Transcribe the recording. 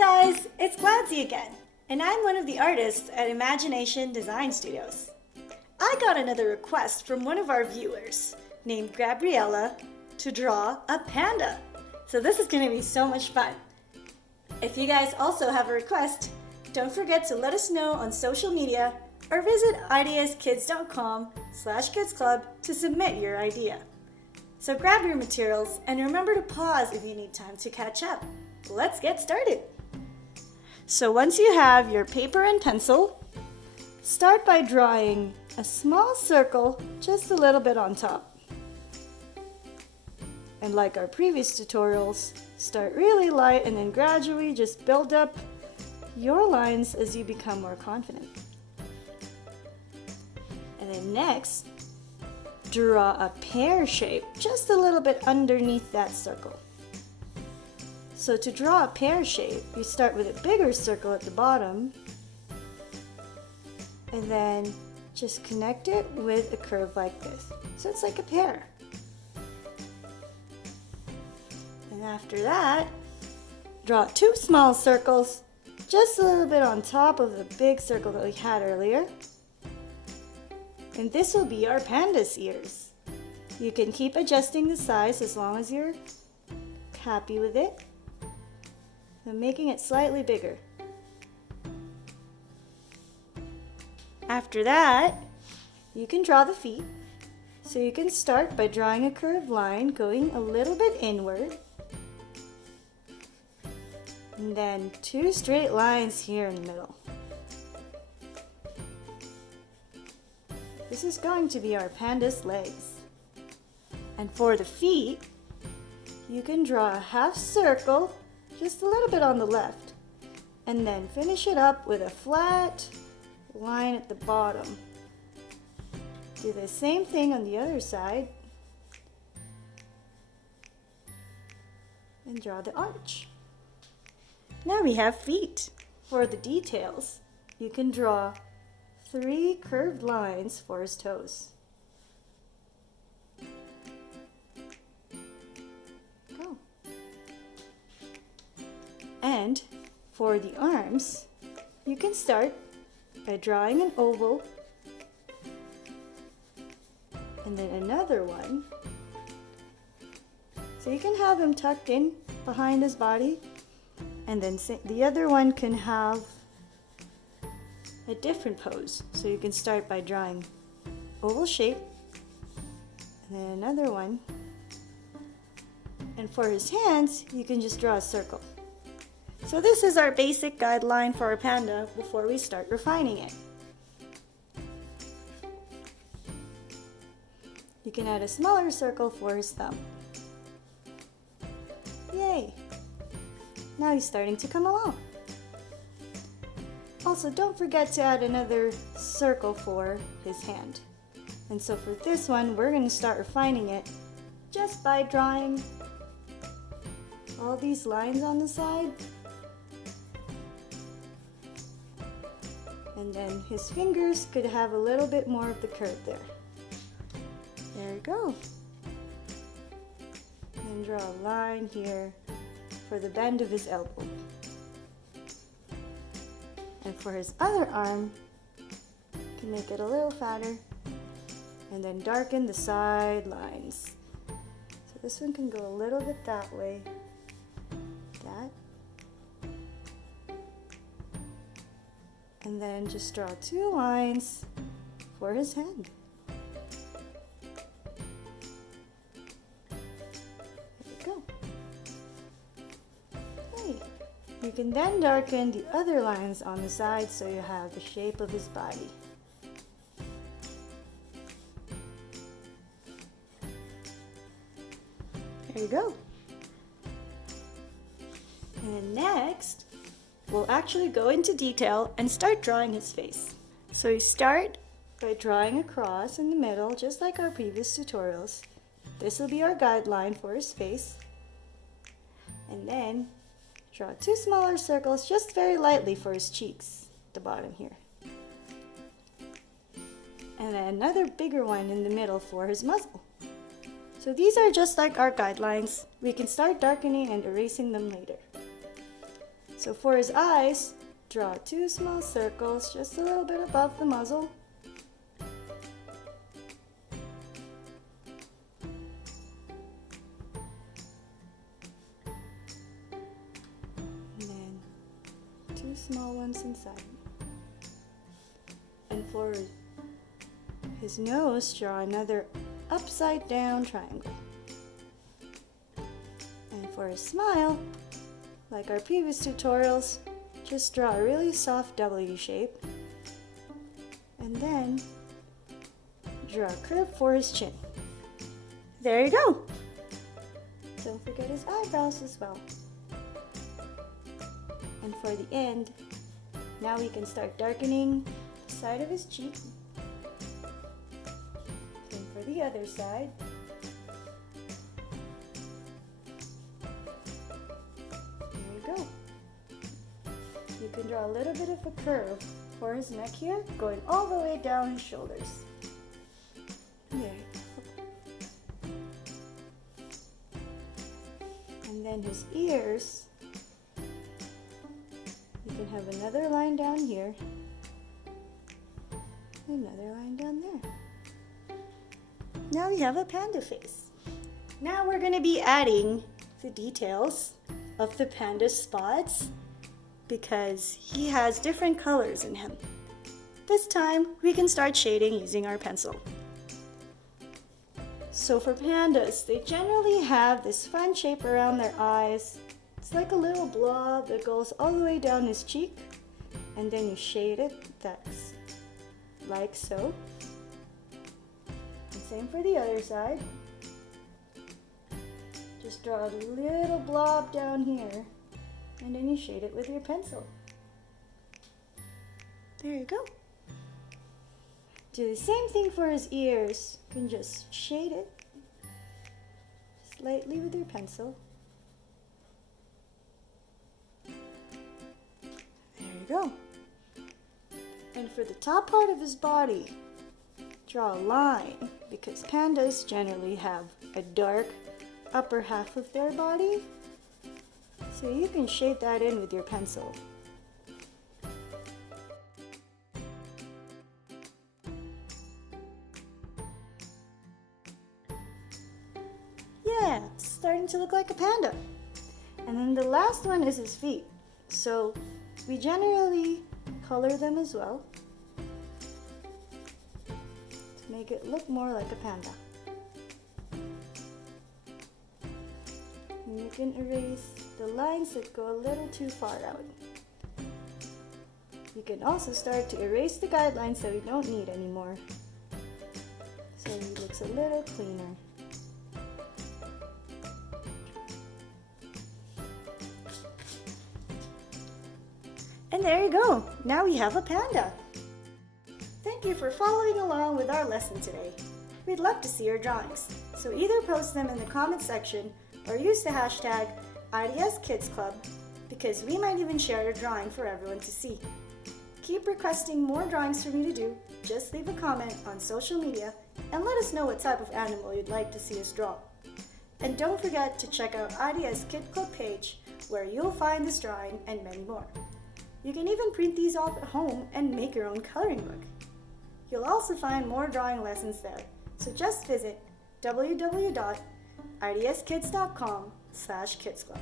guys, it's Gladzy again, and I'm one of the artists at Imagination Design Studios. I got another request from one of our viewers named Gabriella to draw a panda. So this is going to be so much fun. If you guys also have a request, don't forget to let us know on social media or visit idskids.com/kidsclub to submit your idea. So grab your materials and remember to pause if you need time to catch up. Let's get started. So once you have your paper and pencil, start by drawing a small circle just a little bit on top. And like our previous tutorials, start really light and then gradually just build up your lines as you become more confident. And then next, draw a pear shape just a little bit underneath that circle. So to draw a pear shape, you start with a bigger circle at the bottom and then just connect it with a curve like this. So it's like a pear. And after that, draw two small circles just a little bit on top of the big circle that we had earlier. And this will be our panda's ears. You can keep adjusting the size as long as you're happy with it. I'm making it slightly bigger. After that, you can draw the feet. So you can start by drawing a curved line going a little bit inward. And then two straight lines here in the middle. This is going to be our panda's legs. And for the feet, you can draw a half circle just a little bit on the left, and then finish it up with a flat line at the bottom. Do the same thing on the other side, and draw the arch. Now we have feet. For the details, you can draw 3 curved lines for his toes. Go. And for the arms, you can start by drawing an oval and then another one. So you can have him tucked in behind his body, and then the other one can have a different pose. So you can start by drawing oval shape and then another one. And for his hands, you can just draw a circle. So this is our basic guideline for our panda before we start refining it. You can add a smaller circle for his thumb. Yay! Now he's starting to come along. Also, don't forget to add another circle for his hand. And so for this one, we're going to start refining it just by drawing all these lines on the side. And then his fingers could have a little bit more of the curve there. There we go. And draw a line here for the bend of his elbow. And for his other arm, you can make it a little fatter and then darken the side lines. So this one can go a little bit that way, that. And then just draw 2 lines for his hand. There we go. Okay. You can then darken the other lines on the side so you have the shape of his body. There you go. And next, we'll actually go into detail and start drawing his face. So you start by drawing a cross in the middle, just like our previous tutorials. This will be our guideline for his face. And then draw 2 smaller circles just very lightly for his cheeks at the bottom here. And then another bigger one in the middle for his muzzle. So these are just like our guidelines. We can start darkening and erasing them later. So for his eyes, draw 2 small circles just a little bit above the muzzle. And then 2 small ones inside. And for his nose, draw another upside down triangle. And for his smile, like our previous tutorials, just draw a really soft W shape. And then draw a curve for his chin. There you go! Don't forget his eyebrows as well. And for the end, now we can start darkening the side of his cheek. Same for the other side. There you go. You can draw a little bit of a curve for his neck here, going all the way down his shoulders. There you go. And then his ears, you can have another line down here, another line down there. Now we have a panda face. Now we're going to be adding the details of the panda's spots because he has different colors in him. This time we can start shading using our pencil. So for pandas, they generally have this fun shape around their eyes. It's like a little blob that goes all the way down his cheek, and then you shade it, that's like so. And same for the other side. Just draw a little blob down here, and then you shade it with your pencil. There you go. Do the same thing for his ears. You can just shade it slightly with your pencil. There you go. And for the top part of his body, draw a line because pandas generally have a dark upper half of their body. So you can shade that in with your pencil. Yeah, it's starting to look like a panda. And then the last one is his feet. So we generally color them as well to make it look more like a panda. And you can erase the lines that go a little too far out. You can also start to erase the guidelines that we don't need anymore, so it looks a little cleaner. And there you go! Now we have a panda! Thank you for following along with our lesson today. We'd love to see your drawings, so either post them in the comment section or use the hashtag IDS Kids Club because we might even share your drawing for everyone to see. Keep requesting more drawings for me to do. Just leave a comment on social media and let us know what type of animal you'd like to see us draw. And don't forget to check out IDS Kid Club page where you'll find this drawing and many more. You can even print these off at home and make your own coloring book. You'll also find more drawing lessons there, so just visit www.idskids.com/kidsclub.